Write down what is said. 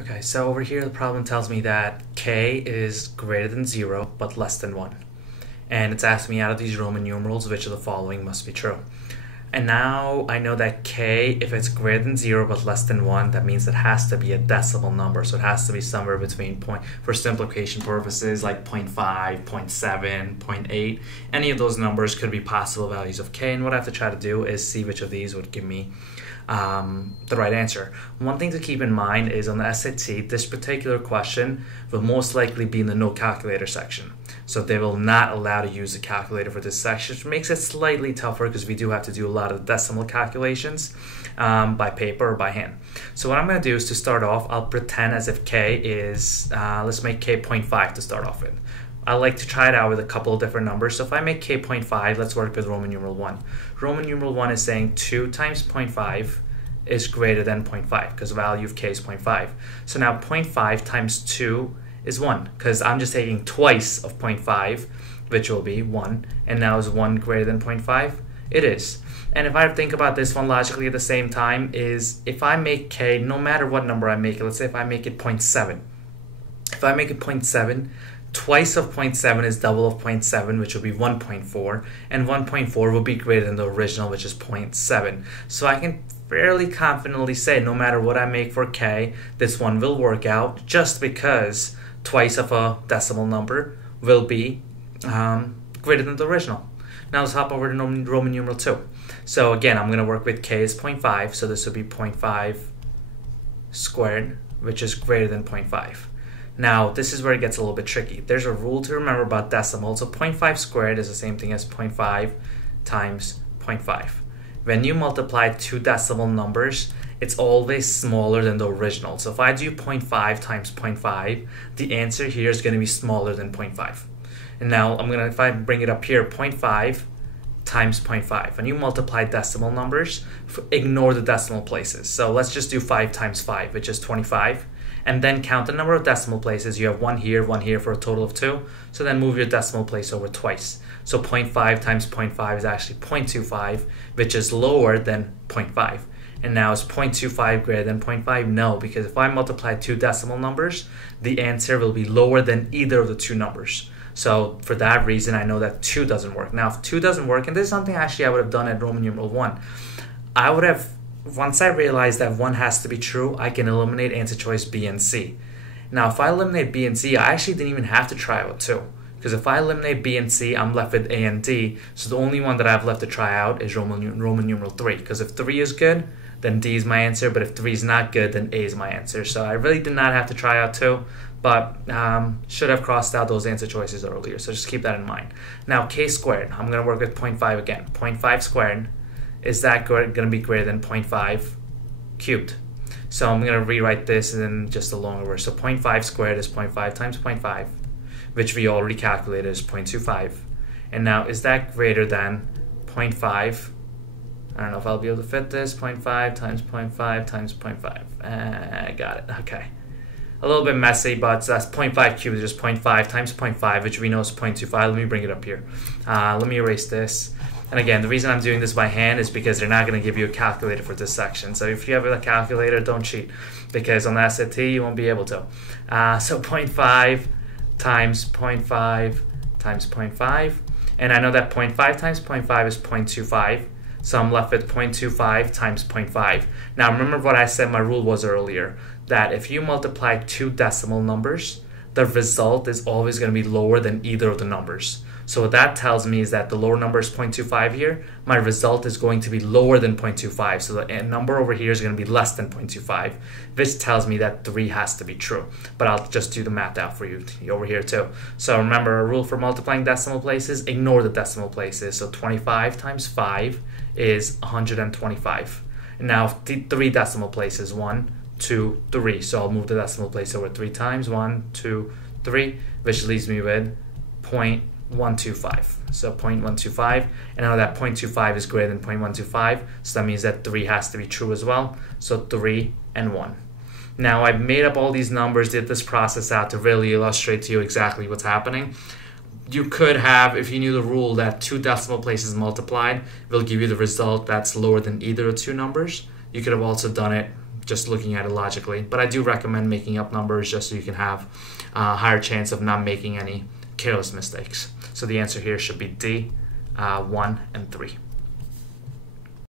Okay, so over here the problem tells me that k is greater than 0 but less than 1. And it's asking me out of these Roman numerals which of the following must be true. And now I know that k, if it's greater than 0 but less than 1, that means it has to be a decimal number. So it has to be somewhere between for simplification purposes, like 0.5, 0.7, 0.8. Any of those numbers could be possible values of k. And what I have to try to do is see which of these would give me the right answer. One thing to keep in mind is on the SAT, this particular question will most likely be in the no calculator section. So they will not allow to use the calculator for this section, which makes it slightly tougher because we do have to do a lot of decimal calculations by paper or by hand. So what I'm going to do is, to start off, I'll pretend as if k is, let's make k 0.5 to start off with. I like to try it out with a couple of different numbers. So if I make k 0.5, let's work with Roman numeral 1. Roman numeral 1 is saying 2 times 0.5 is greater than 0.5 because the value of k is 0.5. So now 0.5 times 2 is 1 because I'm just taking twice of 0.5, which will be 1. And now is 1 greater than 0.5? It is. And if I think about this one logically at the same time, is if I make k, no matter what number I make it, let's say if I make it 0.7. If I make it 0.7, twice of 0.7 is double of 0.7, which will be 1.4, and 1.4 will be greater than the original, which is 0.7. So I can fairly confidently say no matter what I make for k, this one will work out just because twice of a decimal number will be greater than the original. Now let's hop over to Roman numeral 2. So again, I'm going to work with k is 0.5, so this will be 0.5 squared, which is greater than 0.5. Now, this is where it gets a little bit tricky. There's a rule to remember about decimals. So 0.5 squared is the same thing as 0.5 times 0.5. When you multiply two decimal numbers, it's always smaller than the original. So if I do 0.5 times 0.5, the answer here is going to be smaller than 0.5. And now if I bring it up here, 0.5 times 0.5. When you multiply decimal numbers, ignore the decimal places. So let's just do 5 times 5, which is 25. And then count the number of decimal places. You have one here for a total of 2. So then move your decimal place over twice. So 0.5 times 0.5 is actually 0.25, which is lower than 0.5. And now is 0.25 greater than 0.5? No, because if I multiply two decimal numbers, the answer will be lower than either of the two numbers. So for that reason, I know that 2 doesn't work. Now, if 2 doesn't work, and this is something actually I would have done at Roman numeral 1, I would have, once I realized that 1 has to be true, I can eliminate answer choice B and C. Now, if I eliminate B and C, I actually didn't even have to try out 2. Because if I eliminate B and C, I'm left with A and D. So the only one that I have left to try out is Roman numeral 3. Because if 3 is good, then D is my answer. But if 3 is not good, then A is my answer. So I really did not have to try out 2. But should have crossed out those answer choices earlier. So just keep that in mind. Now, k squared. I'm going to work with 0.5 again. 0.5 squared. Is that going to be greater than 0.5 cubed? So I'm going to rewrite this in just a longer version. So 0.5 squared is 0.5 times 0.5, which we already calculated is 0.25. And now, is that greater than 0.5? I don't know if I'll be able to fit this. 0.5 times 0.5 times 0.5. I got it. Okay. A little bit messy, but that's 0.5 cubed is just 0.5 times 0.5, which we know is 0.25. Let me bring it up here. Let me erase this. And again, the reason I'm doing this by hand is because they're not going to give you a calculator for this section. So if you have a calculator, don't cheat, because on the SAT, you won't be able to. So 0.5 times 0.5 times 0.5. And I know that 0.5 times 0.5 is 0.25. So I'm left with 0.25 times 0.5. Now remember what I said my rule was earlier, that if you multiply two decimal numbers, the result is always going to be lower than either of the numbers. So what that tells me is that the lower number is 0.25 here. My result is going to be lower than 0.25. So the number over here is going to be less than 0.25, which tells me that 3 has to be true. But I'll just do the math out for you over here too. So remember, a rule for multiplying decimal places, ignore the decimal places. So 25 times 5 is 125. And now 3 decimal places, 1, 2, 3. So I'll move the decimal place over 3 times, 1, 2, 3, which leaves me with 0.125. So 0.125, and I know that 0.25 is greater than 0.125, so that means that 3 has to be true as well. So 3 and 1. Now I've made up all these numbers, did this process out to really illustrate to you exactly what's happening. You could have, if you knew the rule that two decimal places multiplied will give you the result that's lower than either of two numbers, you could have also done it just looking at it logically. But I do recommend making up numbers just so you can have a higher chance of not making any careless mistakes. So the answer here should be D, 1 and 3.